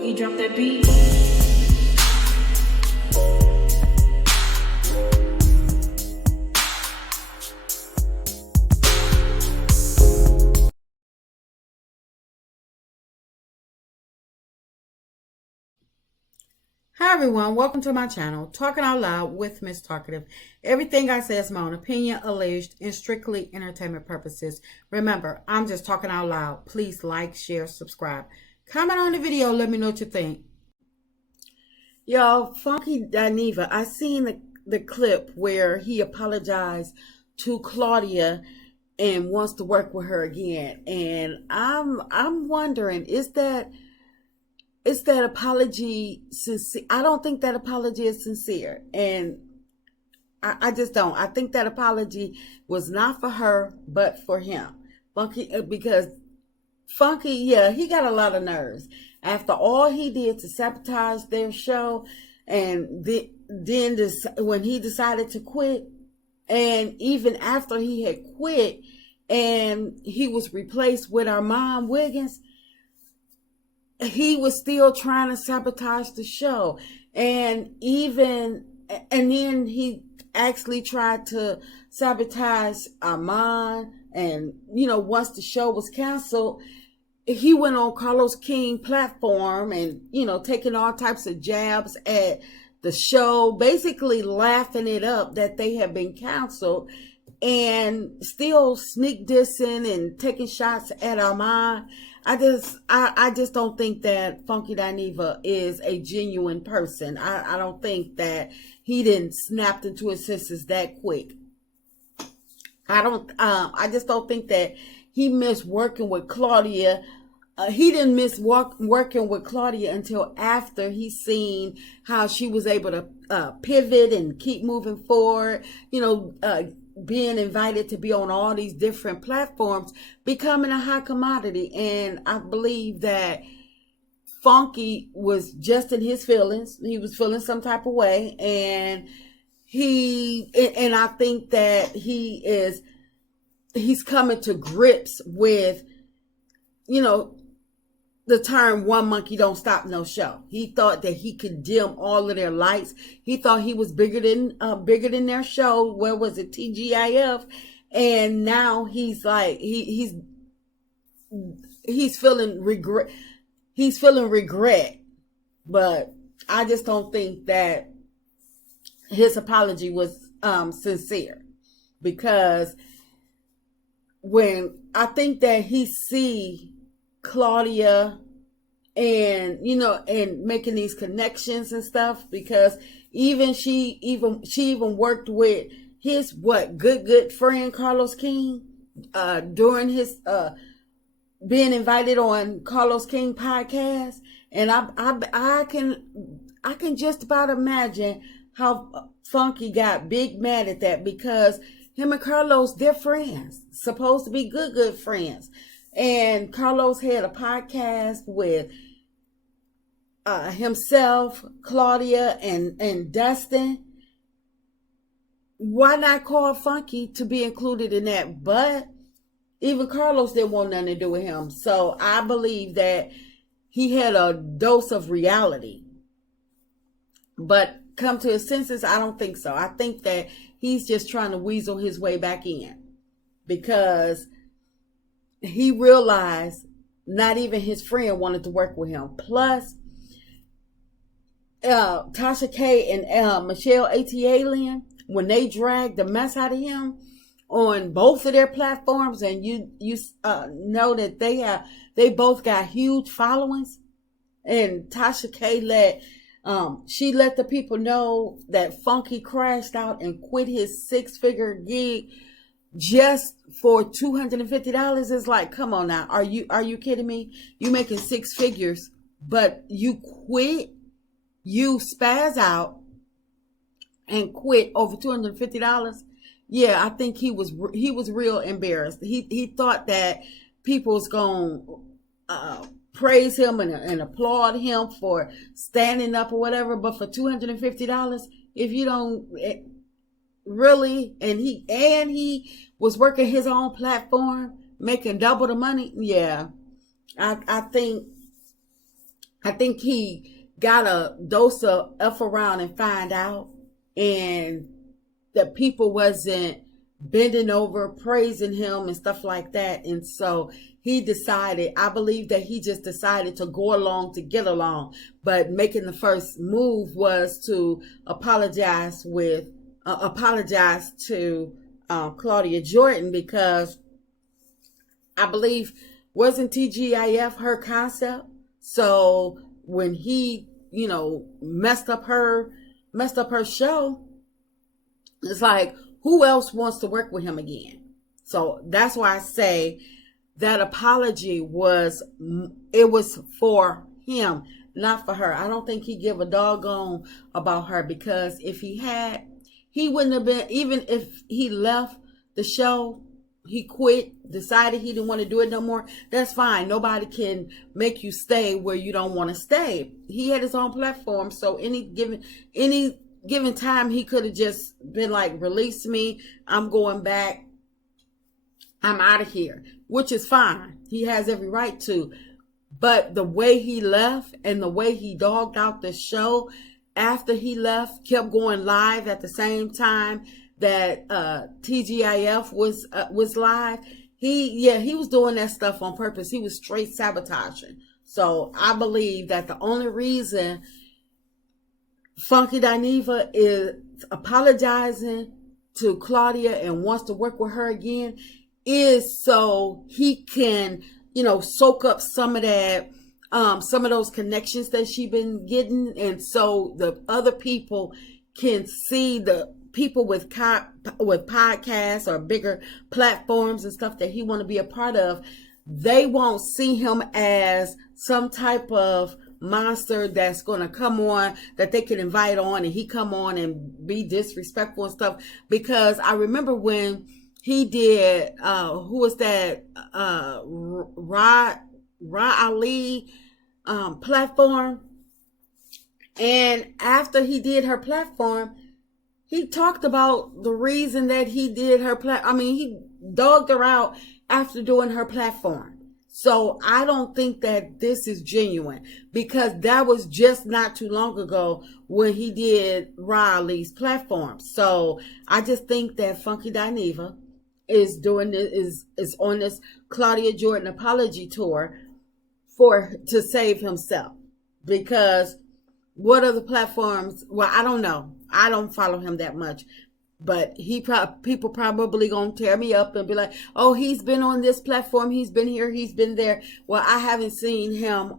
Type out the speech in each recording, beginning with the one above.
Boogie, drop that beat. Hi everyone, welcome to my channel, Talking Out Loud with Miss Talkative. Everything I say is my own opinion, alleged, and strictly entertainment purposes. Remember, I'm just talking out loud. Please like, share, subscribe. Comment on the video, let me know what you think. Y'all, funkydineva, I seen the clip where he apologized to Claudia and wants to work with her again. And I'm wondering, is that apology sincere? I don't think that apology is sincere. And I just don't. I think that apology was not for her, but for him. Because Funky, yeah, he got a lot of nerves. After all he did to sabotage their show, and then when he decided to quit, and even after he had quit, and he was replaced with our mom Wiggins, he was still trying to sabotage the show. And then he actually tried to sabotage Armand. And, once the show was canceled, he went on Carlos King platform and, taking all types of jabs at the show, basically laughing it up that they had been canceled, and still sneak dissing and taking shots at Armand. I just don't think that funkydineva is a genuine person. I don't think that he didn't snap into his senses that quick. I just don't think that he missed working with Claudia. He didn't miss working with Claudia until after he seen how she was able to pivot and keep moving forward, being invited to be on all these different platforms, becoming a high commodity. And I believe that Funky was just in his feelings. He was feeling some type of way. And I think that he's coming to grips with, the term "one monkey don't stop no show." He thought that he could dim all of their lights. He thought he was bigger than their show. Where was it? TGIF. And now he's like, he's feeling regret. He's feeling regret. But I just don't think that his apology was sincere, because when I think that he see Claudia and and making these connections and stuff, because she even worked with his good friend Carlos King during his being invited on Carlos King podcast. And I can just about imagine how Funky got big mad at that, because him and Carlos, they're friends, supposed to be good friends. And Carlos had a podcast with himself, Claudia, and Dustin. Why not call Funky to be included in that? But even Carlos didn't want nothing to do with him. So I believe that he had a dose of reality. But come to his senses, I don't think so. I think that he's just trying to weasel his way back in, because he realized not even his friend wanted to work with him. Plus, Tasha K and Michelle Alien, when they dragged the mess out of him on both of their platforms, and you know that they both got huge followings, and Tasha K let the people know that Funky crashed out and quit his 6-figure gig just for $250. Is like, come on now, are you kidding me? You making 6 figures, but you quit, you spaz out and quit over $250. Yeah, I think he was real embarrassed. He thought that people was gonna praise him and applaud him for standing up or whatever, but for $250, if you don't really, and he was working his own platform, making double the money. Yeah, I think I think he got a dose of F around and find out, and the people wasn't bending over praising him and stuff like that, and so he decided, I believe that he just decided to go along to get along, but making the first move was to apologize to Claudia Jordan, because I believe wasn't TGIF her concept. So when he, messed up her show, it's like, who else wants to work with him again? So that's why I say that apology was for him, not for her. I don't think he give a doggone about her, because if he had, he wouldn't have been, even if he left the show, he quit, decided he didn't want to do it no more, that's fine. Nobody can make you stay where you don't want to stay. He had his own platform, so any given time, he could have just been like, release me, I'm going back, I'm out of here, which is fine. He has every right to. But the way he left and the way he dogged out the show after he left, kept going live at the same time that TGIF was live. He was doing that stuff on purpose. He was straight sabotaging. So I believe that the only reason Funky Dineva is apologizing to Claudia and wants to work with her again is so he can, soak up some of that, some of those connections that she been getting, and so the other people can see the people with podcasts or bigger platforms and stuff that he want to be a part of. They won't see him as some type of monster that's going to come on, that they can invite on, and he come on and be disrespectful and stuff. Because I remember when he did, who was that, Ra Ali platform, and after he did her platform, he talked about the reason that he did her he dogged her out after doing her platform. So I don't think that this is genuine, because that was just not too long ago when he did Riley's platform. So I just think that Funky Dineva is doing this, is on this Claudia Jordan apology tour to save himself. Because what other platforms? Well, I don't know. I don't follow him that much, but people probably gonna tear me up and be like, "Oh, he's been on this platform. He's been here. He's been there." Well, I haven't seen him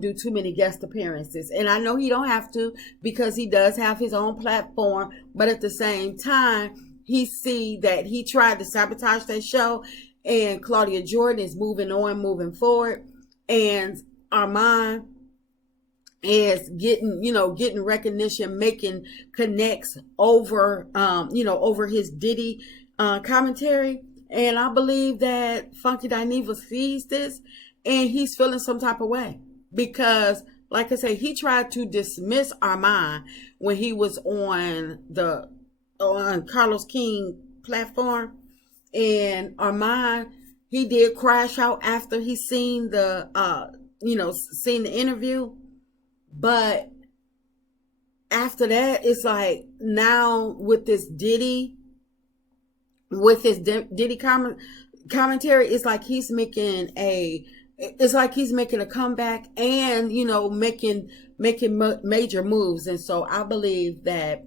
do too many guest appearances, and I know he don't have to, because he does have his own platform. But at the same time, he see that he tried to sabotage that show, and Claudia Jordan is moving on, moving forward, and Armand is getting recognition, making connects over over his Diddy commentary. And I believe that Funky Dineva sees this, and he's feeling some type of way, because like I say, he tried to dismiss Armand when he was on Carlos King platform, and Armand, he did crash out after he seen the interview. But after that, it's like, now with this Diddy, commentary, it's like he's making a comeback, and making major moves. And so I believe that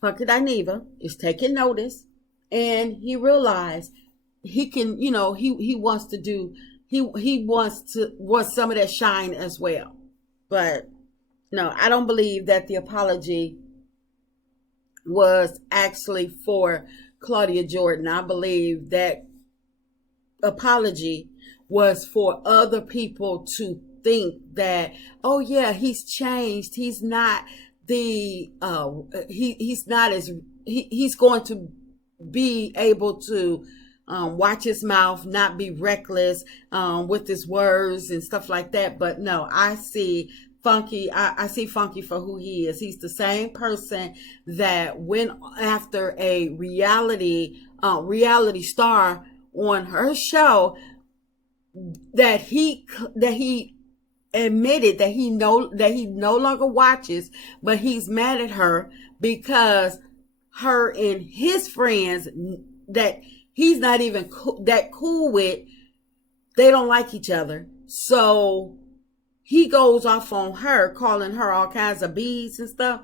Funky Dineva is taking notice, and he realized he can, he wants to do, he wants some of that shine as well. But no, I don't believe that the apology was actually for Claudia Jordan. I believe that apology was for other people to think that, oh yeah, he's changed. He's not he's going to be able to watch his mouth, not be reckless with his words and stuff like that. But no, I see Funky. I see Funky for who he is. He's the same person that went after a reality star on her show, that he admitted that he no longer watches, but he's mad at her because her and his friends that he's not even that cool with, they don't like each other. So he goes off on her, calling her all kinds of bees and stuff.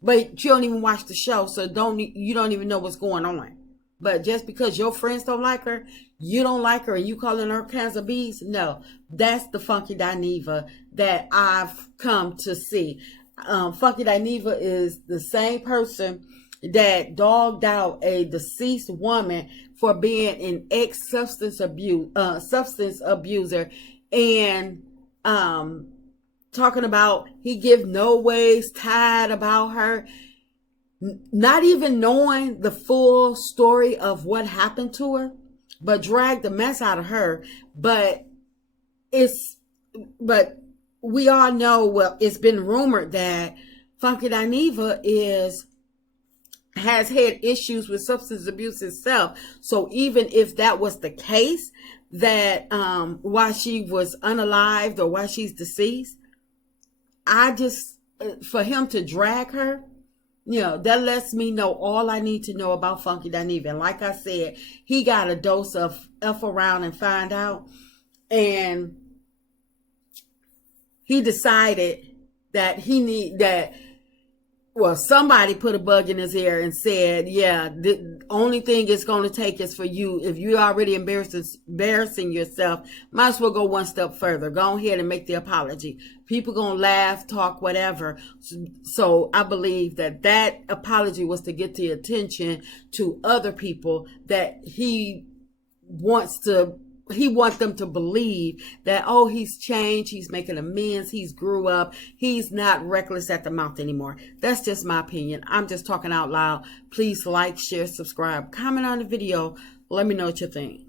But you don't even watch the show, so you don't even know what's going on. But just because your friends don't like her, you don't like her, and you calling her kinds of bees? No, that's the Funky Dineva that I've come to see. Funky Dineva is the same person that dogged out a deceased woman for being an substance abuser, and talking about he give no ways tied about her, not even knowing the full story of what happened to her, but dragged the mess out of her. But we all know, well, it's been rumored that Funky Dineva has had issues with substance abuse itself. So even if that was the case, that why she was unalived or why she's deceased, I just, for him to drag her, that lets me know all I need to know about Funky Dineva. And like I said, he got a dose of F around and find out. And he decided that somebody put a bug in his ear and said, yeah, the only thing it's going to take is for you, if you're already embarrassing yourself, might as well go one step further. Go ahead and make the apology. People going to laugh, talk, whatever. So I believe that apology was to get the attention to other people, that he wants them to believe that, oh, he's changed, he's making amends, he's grew up, he's not reckless at the mouth anymore. That's just my opinion. I'm just talking out loud. Please like, share, subscribe, comment on the video. Let me know what you think.